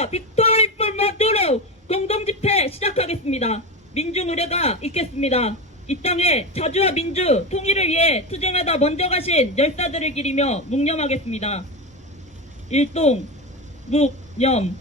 베네수엘라 빅토리 for 마두로 공동집회 시작하겠습니다. 민중 의례가 있겠습니다. 이 땅에 자주와 민주, 통일을 위해 투쟁하다 먼저 가신 열사들을 기리며 묵념하겠습니다. 일동, 묵념.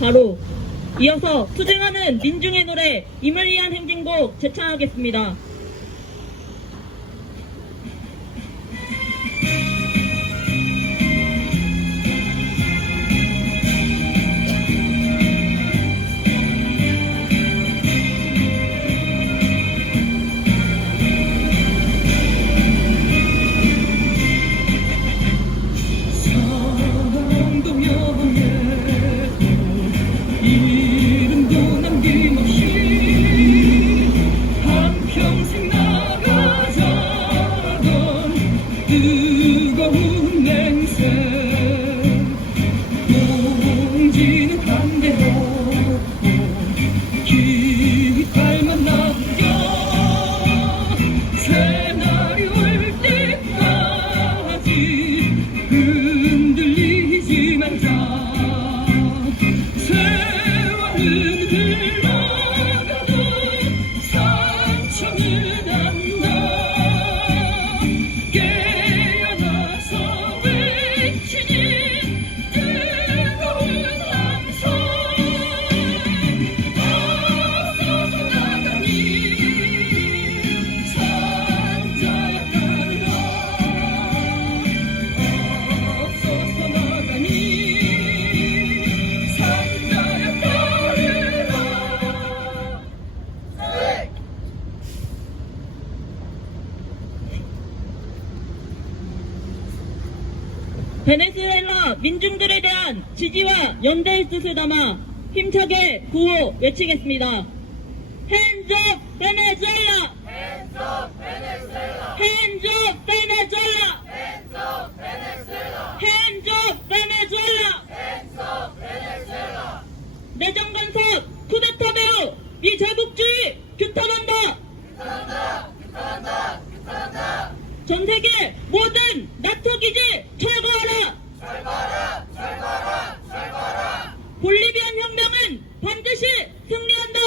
바로 이어서 투쟁하는 민중의 노래 임을 위한 행진곡 제창하겠습니다. 이름도 남김없이 한평생 나가자던 뜨거운 냄새 공지는 반대로 깃발만 남겨 새날이 올 때까지 흔들리지 말자. 흘러가도 상처는 안나 깨어나서 외치니 뜨거운 함성 앞서서 나가니 산자야 따르라 앞서서 나가니 베네수엘라 민중들에 대한 지지와 연대의 뜻을 담아 힘차게 구호 외치겠습니다. Hands up Venezuela! Hands up Venezuela! Hands up Venezuela! Hands up Venezuela! Hands up Venezuela! Hands up Venezuela! 내정 간섭 쿠데타 배후 미제국주의 규탄한다! 규탄한다! 규탄한다! 규탄한다! 전 세계 모든 나토 기지 철거하라! 철거하라! 철거하라! 철거하라! 볼리비안 혁명은 반드시 승리한다!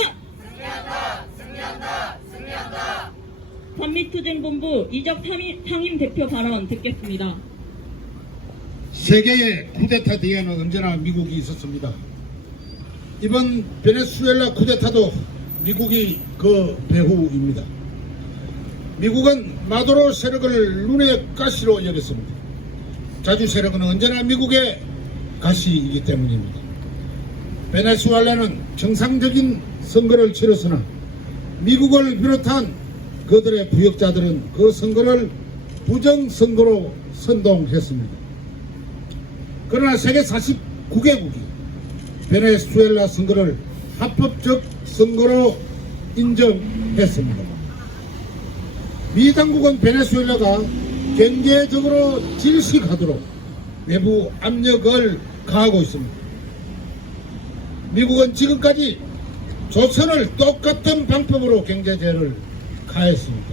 승리한다! 승리한다! 승리한다! 반미투쟁본부 이적 상임 대표 발언 듣겠습니다. 세계의 쿠데타 뒤에는 언제나 미국이 있었습니다. 이번 베네수엘라 쿠데타도 미국이 그 배후입니다. 미국은 마두로 세력을 눈의 가시로 여겼습니다. 자주 세력은 언제나 미국의 가시이기 때문입니다. 베네수엘라는 정상적인 선거를 치렀으나 미국을 비롯한 그들의 부역자들은 그 선거를 부정선거로 선동했습니다. 그러나 세계 49개국이 베네수엘라 선거를 합법적 선거로 인정했습니다. 미 당국은 베네수엘라가 경제적으로 질식하도록 외부 압력을 가하고 있습니다. 미국은 지금까지 조선을 똑같은 방법으로 경제제를 가했습니다.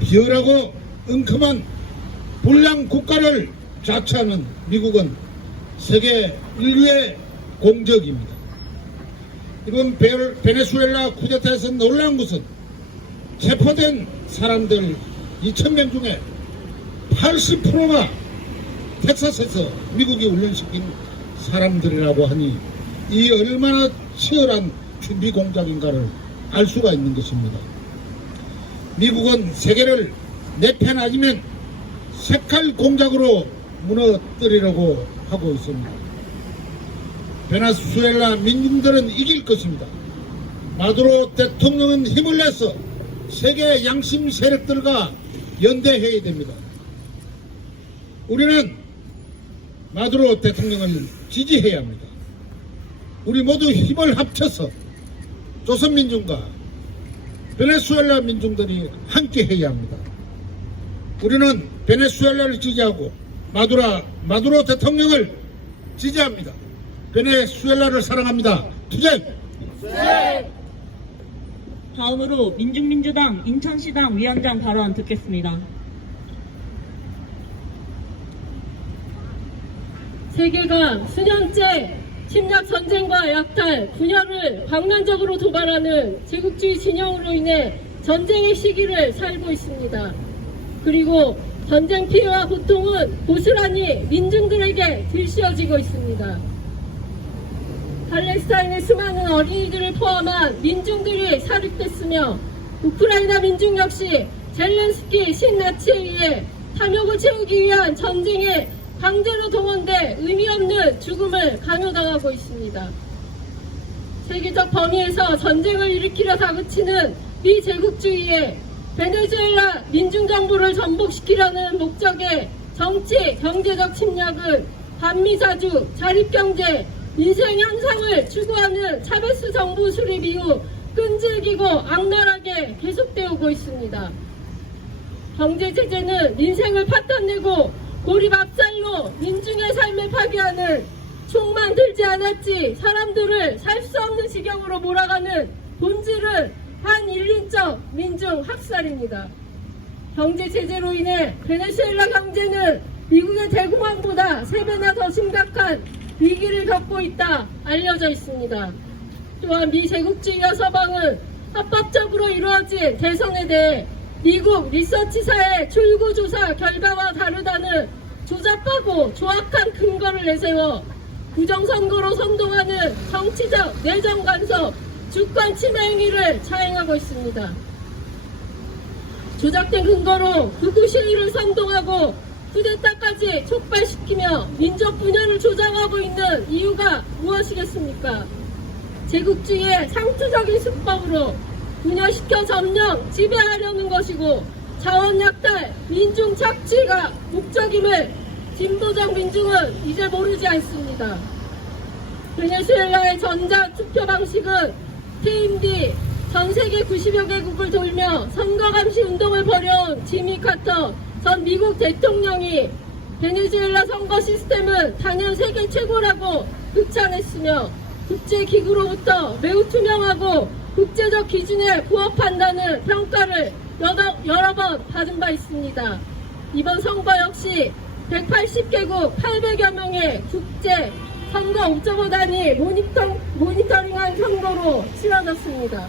비열하고 엉큼한 불량 국가를 자처하는 미국은 세계 인류의 공적입니다. 이번 베네수엘라 쿠데타에서 놀라운 것은 체포된 사람들 2,000명 중에 80%가 텍사스에서 미국이 훈련시킨 사람들이라고 하니 이 얼마나 치열한 준비 공작인가를 알 수가 있는 것입니다. 미국은 세계를 내 편 아니면 색깔 공작으로 무너뜨리려고 하고 있습니다. 베네수엘라 민중들은 이길 것입니다. 마두로 대통령은 힘을 내서 세계 양심 세력들과 연대해야 됩니다. 우리는 마두로 대통령을 지지해야 합니다. 우리 모두 힘을 합쳐서 조선민중과 베네수엘라 민중들이 함께 해야 합니다. 우리는 베네수엘라를 지지하고 마두로 대통령을 지지합니다. 베네수엘라를 사랑합니다. 투쟁! 다음으로 민중민주당 인천시당 위원장 발언 듣겠습니다. 세계가 수년째 침략 전쟁과 약탈, 분열을 광란적으로 도발하는 제국주의 진영으로 인해 전쟁의 시기를 살고 있습니다. 그리고 전쟁 피해와 고통은 고스란히 민중들에게 들씌워지고 있습니다. 팔레스타인의 수많은 어린이들을 포함한 민중들이 살육됐으며 우크라이나 민중 역시 젤렌스키 신나치에 의해 탐욕을 채우기 위한 전쟁에 강제로 동원돼 의미 없는 죽음을 강요당하고 있습니다. 세계적 범위에서 전쟁을 일으키려 다그치는 미제국주의에 베네수엘라 민중정부를 전복시키려는 목적의 정치, 경제적 침략은 반미사주, 자립경제, 민생 향상을 추구하는 차베스 정부 수립 이후 끈질기고 악랄하게 계속되고 있습니다. 경제제재는 민생을 파탄내고 고립압살로 민중의 삶을 파괴하는 총만 들지 않았지 사람들을 살 수 없는 지경으로 몰아가는 본질은 반인륜적 민중 학살입니다. 경제제재로 인해 베네수엘라 경제는 미국의 대공황보다 3배나 더 심각한 위기를 겪고 있다 알려져 있습니다. 또한 미제국주의와 서방은 합법적으로 이루어진 대선에 대해 미국 리서치사의 출구조사 결과와 다르다는 조잡하고 조악한 근거를 내세워 부정선거로 선동하는 정치적 내정 간섭, 주권 침해 행위를 자행하고 있습니다. 조작된 근거로 극우 시위를 선동하고 쿠데타까지 촉발시키며 민족 분열을 조장하고 있는 이유가 무엇이겠습니까? 제국주의의 상투적인 수법으로 분열시켜 점령, 지배하려는 것이고 자원약탈, 민중 착취가 목적임을 진보적 민중은 이제 모르지 않습니다. 베네수엘라의 전자투표 방식은 퇴임 뒤 전세계 90여 개국을 돌며 선거감시 운동을 벌여온 지미 카터 전 미국 대통령이 베네수엘라 선거 시스템은 단연 세계 최고라고 극찬했으며 국제기구로부터 매우 투명하고 국제적 기준에 부합한다는 평가를 여러 번 받은 바 있습니다. 이번 선거 역시 180개국 800여 명의 국제 선거 옵저버단이 모니터링한 선거로 치러졌습니다.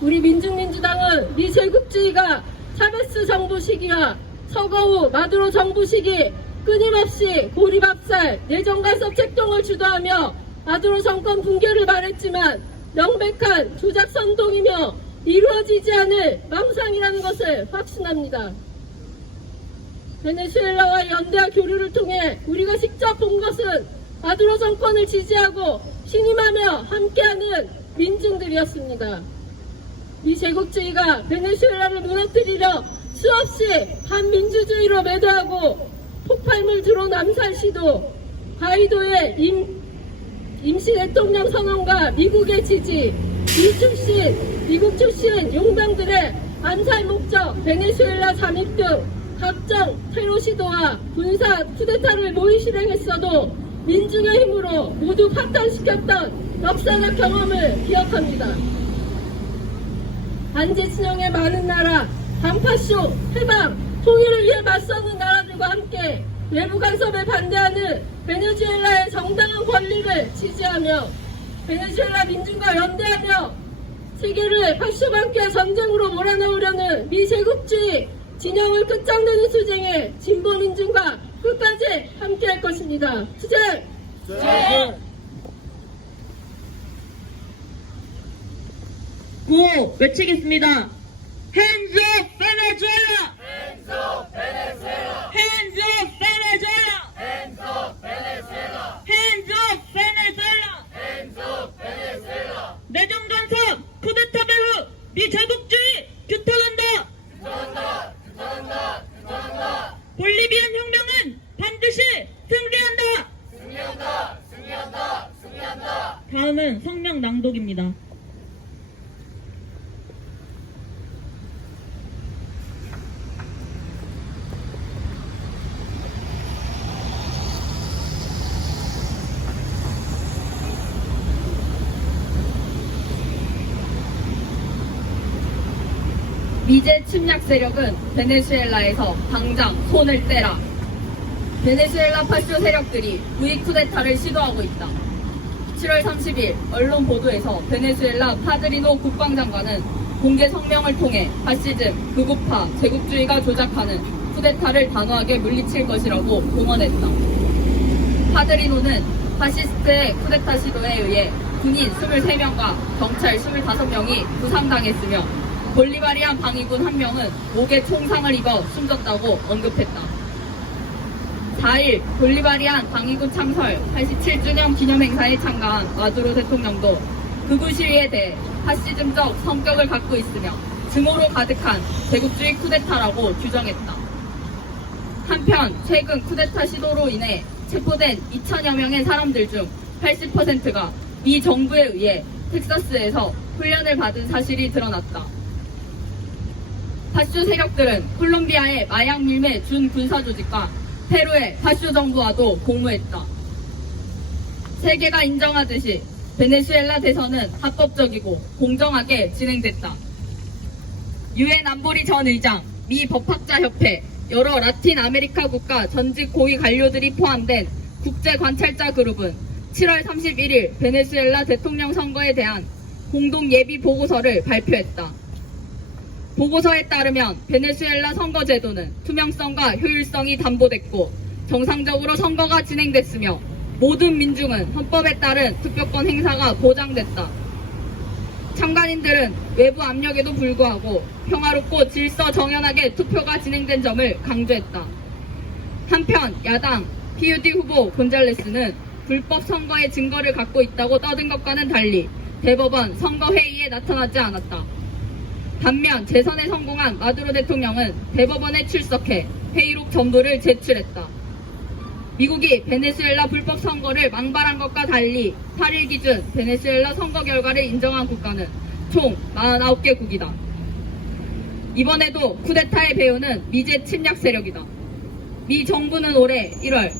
우리 민중민주당은 미제국주의가 차베스 정부 시기와 서거 후 마두로 정부 시기 끊임없이 고립압살, 내정간섭 책동을 주도하며 마두로 정권 붕괴를 말했지만 명백한 조작 선동이며 이루어지지 않을 망상이라는 것을 확신합니다. 베네수엘라와 연대와 교류를 통해 우리가 직접 본 것은 마두로 정권을 지지하고 신임하며 함께하는 민중들이었습니다. 이 제국주의가 베네수엘라를 무너뜨리려 수없이 반민주주의로 매도하고 폭발물 드론 암살 시도, 과이도의 임시 대통령 선언과 미국의 지지, 미국 출신 용병들의 암살 목적, 베네수엘라 잠입 등 각종 테러 시도와 군사 쿠데타를 모의 실행했어도 민중의 힘으로 모두 파탄시켰던 역사적 경험을 기억합니다. 반제 진영의 많은 나라, 반파쇼, 해방, 통일을 위해 맞서는 나라들과 함께 외부 간섭에 반대하는 베네수엘라의 정당한 권리를 지지하며 베네수엘라 민중과 연대하며 세계를 파쇼방케 전쟁으로 몰아넣으려는 미제국주의 진영을 끝장내는 투쟁에 진보 민중과 끝까지 함께할 것입니다. 투쟁! 구호 외치겠습니다. Hands up Venezuela! Hands up Venezuela! Hands up Venezuela! Hands up Venezuela! Hands up Venezuela! Hands up Venezuela! 내정간섭 쿠데타 배후 미제국주의 규탄한다. 규탄한다! 규탄한다! 규탄한다! 볼리비안 혁명은 반드시 승리한다. 승리한다! 승리한다! 승리한다! 다음은 성명 낭독입니다. 미제 침략 세력은 베네수엘라에서 당장 손을 떼라. 베네수엘라 파쇼 세력들이 우익 쿠데타를 시도하고 있다. 7월 30일 언론 보도에서 베네수엘라 파드리노 국방장관은 공개 성명을 통해 파시즘, 극우파, 제국주의가 조작하는 쿠데타를 단호하게 물리칠 것이라고 공언했다. 파드리노는 파시스트의 쿠데타 시도에 의해 군인 23명과 경찰 25명이 부상당했으며 볼리바리안 방위군 1명은 목에 총상을 입어 숨졌다고 언급했다. 4일 볼리바리안 방위군 창설 87주년 기념행사에 참가한 마두로 대통령도 극우 시위에 대해 파시즘적 성격을 갖고 있으며 증오로 가득한 제국주의 쿠데타라고 규정했다. 한편 최근 쿠데타 시도로 인해 체포된 2천여 명의 사람들 중 80%가 미 정부에 의해 텍사스에서 훈련을 받은 사실이 드러났다. 파쇼 세력들은 콜롬비아의 마약 밀매 준 군사 조직과 페루의 파쇼 정부와도 공모했다. 세계가 인정하듯이 베네수엘라 대선은 합법적이고 공정하게 진행됐다. 유엔 안보리 전 의장, 미 법학자협회, 여러 라틴 아메리카 국가 전직 고위 관료들이 포함된 국제관찰자 그룹은 7월 31일 베네수엘라 대통령 선거에 대한 공동 예비 보고서를 발표했다. 보고서에 따르면 베네수엘라 선거제도는 투명성과 효율성이 담보됐고 정상적으로 선거가 진행됐으며 모든 민중은 헌법에 따른 투표권 행사가 보장됐다. 참관인들은 외부 압력에도 불구하고 평화롭고 질서 정연하게 투표가 진행된 점을 강조했다. 한편 야당 PUD 후보 곤잘레스는 불법 선거의 증거를 갖고 있다고 떠든 것과는 달리 대법원 선거회의에 나타나지 않았다. 반면 재선에 성공한 마두로 대통령은 대법원에 출석해 회의록 전부를 제출했다. 미국이 베네수엘라 불법 선거를 망발한 것과 달리 8일 기준 베네수엘라 선거 결과를 인정한 국가는 총 49개국이다. 이번에도 쿠데타의 배후는 미제 침략 세력이다. 미 정부는 올해 1월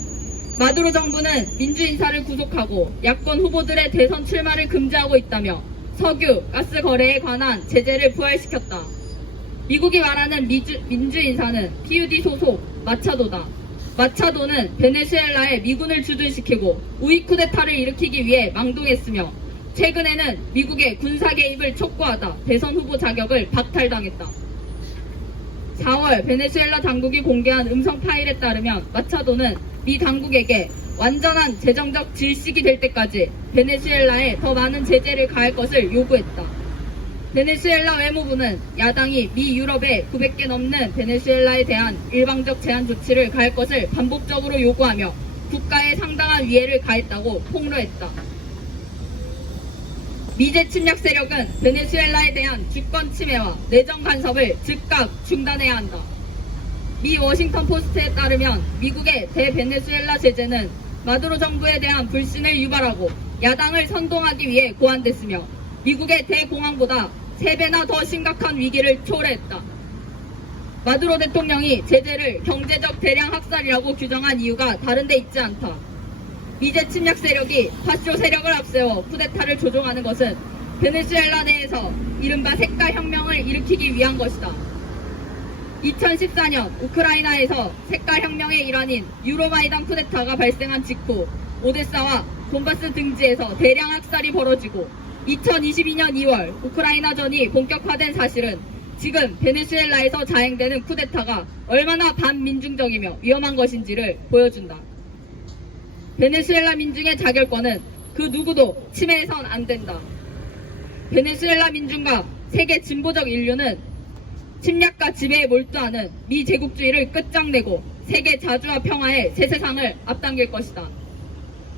마두로 정부는 민주인사를 구속하고 야권 후보들의 대선 출마를 금지하고 있다며 석유, 가스 거래에 관한 제재를 부활시켰다. 미국이 말하는 민주인사는 PUD 소속 마차도다. 마차도는 베네수엘라에 미군을 주둔시키고 우익 쿠데타를 일으키기 위해 망동했으며 최근에는 미국의 군사 개입을 촉구하다 대선 후보 자격을 박탈당했다. 4월 베네수엘라 당국이 공개한 음성 파일에 따르면 마차도는 미 당국에게 완전한 재정적 질식이 될 때까지 베네수엘라에 더 많은 제재를 가할 것을 요구했다. 베네수엘라 외무부는 야당이 미 유럽에 900개 넘는 베네수엘라에 대한 일방적 제한 조치를 가할 것을 반복적으로 요구하며 국가에 상당한 위해를 가했다고 폭로했다. 미제 침략 세력은 베네수엘라에 대한 주권 침해와 내정 간섭을 즉각 중단해야 한다. 미 워싱턴 포스트에 따르면 미국의 대베네수엘라 제재는 마두로 정부에 대한 불신을 유발하고 야당을 선동하기 위해 고안됐으며 미국의 대공황보다 3배나 더 심각한 위기를 초래했다. 마두로 대통령이 제재를 경제적 대량 학살이라고 규정한 이유가 다른 데 있지 않다. 미제 침략 세력이 파쇼 세력을 앞세워 쿠데타를 조종하는 것은 베네수엘라 내에서 이른바 색깔 혁명을 일으키기 위한 것이다. 2014년 우크라이나에서 색깔 혁명의 일환인 유로마이단 쿠데타가 발생한 직후 오데사와 돈바스 등지에서 대량 학살이 벌어지고 2022년 2월 우크라이나전이 본격화된 사실은 지금 베네수엘라에서 자행되는 쿠데타가 얼마나 반민중적이며 위험한 것인지를 보여준다. 베네수엘라 민중의 자결권은 그 누구도 침해해선 안 된다. 베네수엘라 민중과 세계 진보적 인류는 침략과 지배에 몰두하는 미 제국주의를 끝장내고 세계 자주와 평화의 새 세상을 앞당길 것이다.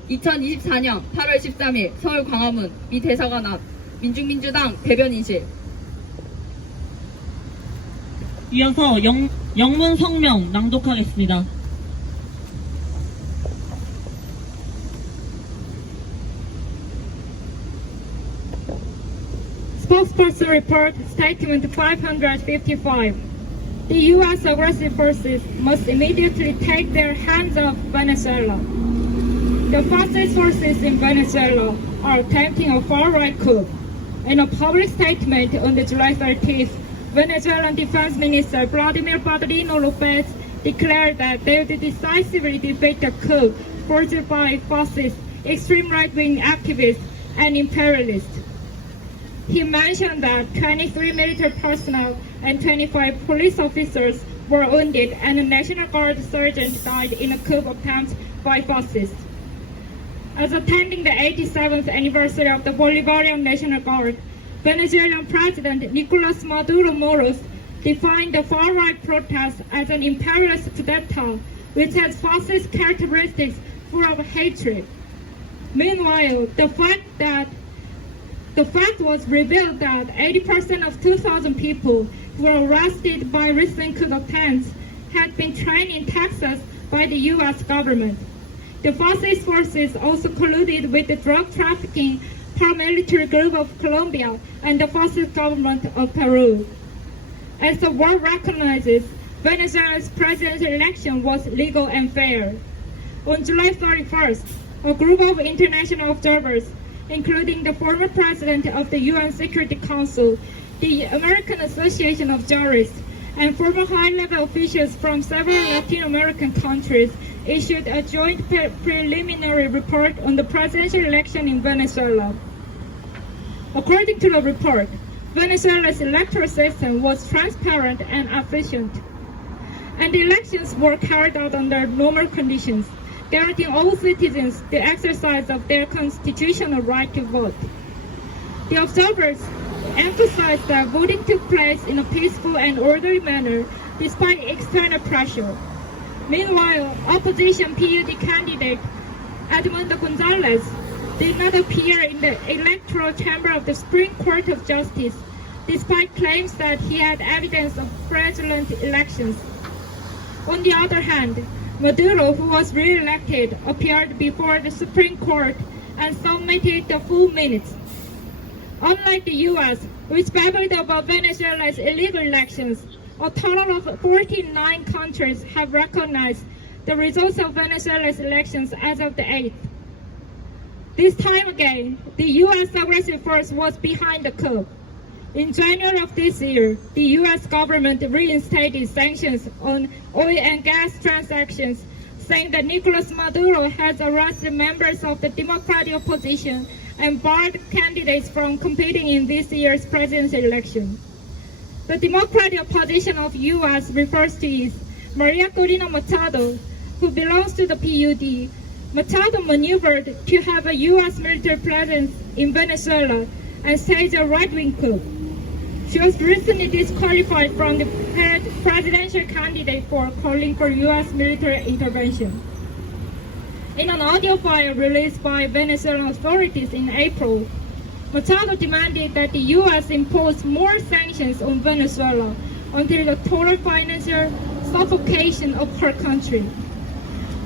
2024년 8월 13일 서울 광화문 미 대사관 앞 민중민주당 대변인실. 이어서 영문 성명 낭독하겠습니다. Spokesperson report statement 555. The U.S. aggressive forces must immediately take their hands off Venezuela. The fascist forces in Venezuela are attempting a far-right coup. In a public statement on the July 13th, Venezuelan Defense Minister Vladimir Padrino Lopez declared that they would decisively defeat the coup forged by fascist, extreme right-wing activists and imperialists. He mentioned that 23 military personnel and 25 police officers were wounded and a National Guard sergeant died in a coup attempt by fascists. As attending the 87th anniversary of the Bolivarian National Guard, Venezuelan President Nicolas Maduro Moros defined the far-right protest as an imperialist vendetta which has fascist characteristics full of hatred. Meanwhile, the fact was revealed that 80% of 2,000 people who were arrested by recent coup attempts had been trained in Texas by the U.S. government. The fascist forces also colluded with the drug trafficking paramilitary group of Colombia and the fascist government of Peru. As the world recognizes, Venezuela's presidential election was legal and fair. On July 31st, a group of international observers, including the former president of the UN Security Council, the American Association of Jurists, and former high-level officials from several Latin American countries, issued a joint preliminary report on the presidential election in Venezuela. According to the report, Venezuela's electoral system was transparent and efficient, and the elections were carried out under normal conditions, guaranteeing all citizens the exercise of their constitutional right to vote. The observers emphasized that voting took place in a peaceful and orderly manner despite external pressure. Meanwhile, opposition PUD candidate Edmundo Gonzalez did not appear in the electoral chamber of the Supreme Court of Justice, despite claims that he had evidence of fraudulent elections. On the other hand, Maduro, who was re-elected, appeared before the Supreme Court and submitted the full minutes. Unlike the U.S., which babbled about Venezuela's illegal elections, a total of 49 countries have recognized the results of Venezuela's elections as of the 8th. This time again, the U.S. aggressive force was behind the coup. In January of this year, the U.S. government reinstated sanctions on oil and gas transactions, saying that Nicolas Maduro has arrested members of the Democratic opposition and barred candidates from competing in this year's presidential election. The Democratic opposition of U.S. refers to is Maria Corina Machado, who belongs to the PUD. Machado maneuvered to have a U.S. military presence in Venezuela and staged a right-wing coup. She was recently disqualified from the presidential candidate for calling for U.S. military intervention. In an audio file released by Venezuelan authorities in April, Machado demanded that the U.S. impose more sanctions on Venezuela until the total financial suffocation of her country.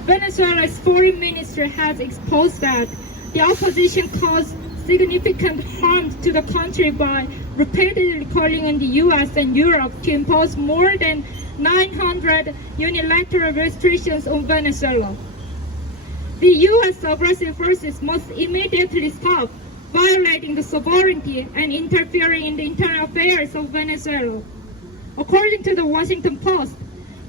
Venezuela's foreign ministry has exposed that the opposition caused significant harm to the country by repeatedly calling on the U.S. and Europe to impose more than 900 unilateral restrictions on Venezuela. The U.S. aggressive forces must immediately stop violating the sovereignty and interfering in the internal affairs of Venezuela. According to the Washington Post,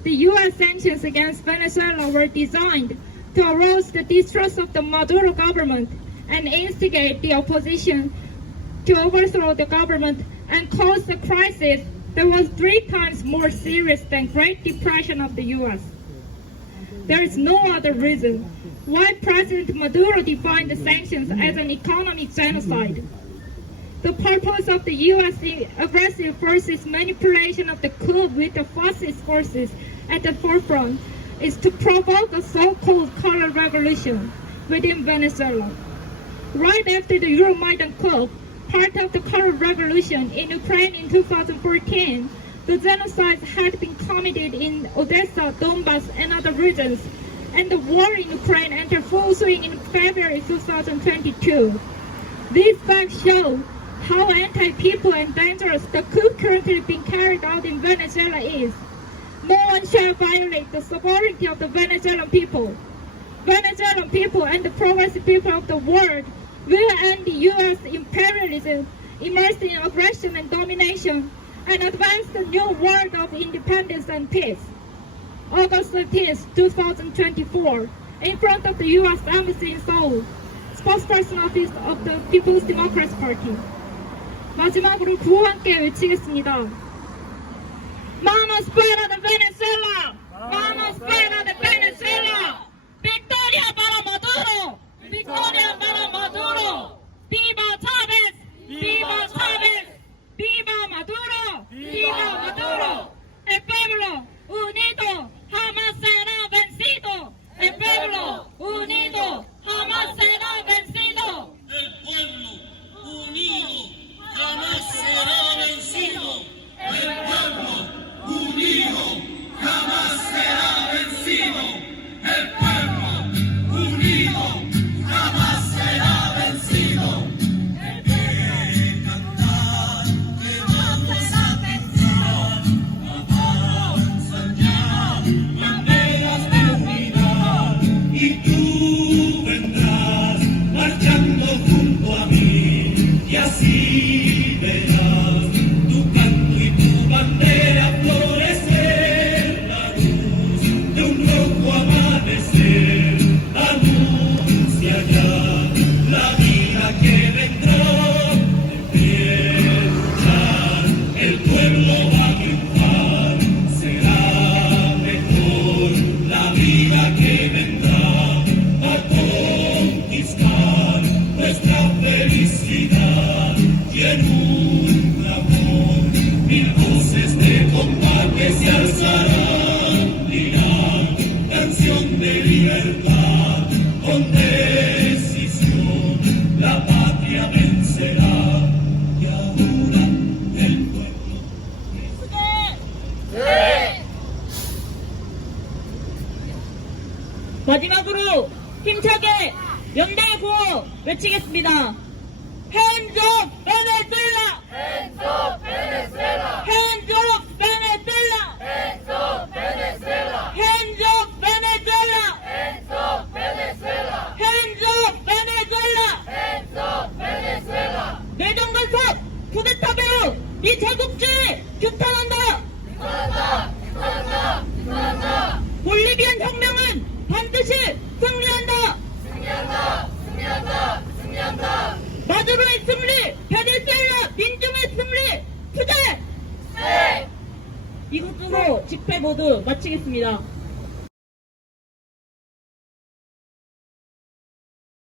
the U.S. sanctions against Venezuela were designed to arouse the distrust of the Maduro government and instigate the opposition to overthrow the government and cause a crisis that was 3 times more serious than Great Depression of the U.S. There is no other reason why President Maduro defined the sanctions as an economic genocide. The purpose of the U.S. aggressive forces' manipulation of the coup with the fascist forces at the forefront is to provoke a so-called color revolution within Venezuela. Right after the Euromaidan coup, part of the color revolution in Ukraine in 2014, the genocide had been committed in Odessa, Donbass, and other regions, and the war in Ukraine entered full swing in February 2022. These facts show how anti-people and dangerous the coup currently being carried out in Venezuela is. No one shall violate the sovereignty of the Venezuelan people. Venezuelan people and the progressive people of the world will end the U.S. imperialism, immersed in aggression and domination, and advance the new world of independence and peace. August 13, 2024, in front of the U.S. Embassy in Seoul, spokesperson office of the People's Democracy Party. 마지막으로 구호 함께 외치겠습니다. Manos fuera de Venezuela! Manos fuera de Venezuela! Victoria para Maduro! Victoria para Maduro! Viva Chávez! Viva Chávez! Viva Maduro! Viva Maduro! El pueblo unido jamás será vencido! El pueblo unido jamás será vencido! El pueblo unido jamás será vencido. El pueblo unido jamás será vencido. El pueblo unido jamás será vencido. De cantar que vamos a pensar, avanzan ya banderas de unidad y tú vendrás marchando junto a mí y así verás tu canto y tu bandera florecer, la luz de un rojo amanecer anuncia ya la vida que vendrá. De luchar el pueblo va a triunfar, será mejor la vida que vendrá a conquistar nuestra felicidad y en un amor mil voces de combate se alzarán, dirán canción de libertad con decisión la patria vencerá y ahora el pueblo. 마지막으로 힘차게 연대의 구호 외치겠습니다. Hands up Venezuela! Hands up Venezuela! Hands up Venezuela! Hands up Venezuela! Hands up Venezuela! Hands up Venezuela! Hands up Venezuela! Hands up Venezuela! 내정간섭 쿠데타 배후 이 제국주의 규탄한다! 비판한다! 비판한다! 비판한다! 볼리비안 혁명은 반드시 승리한다! 승리한다! 승리한다! 승리한다! 마두로의 승리! 베네수엘라 민중의 승리! 투쟁! 네! 이것으로 집회 모두 마치겠습니다.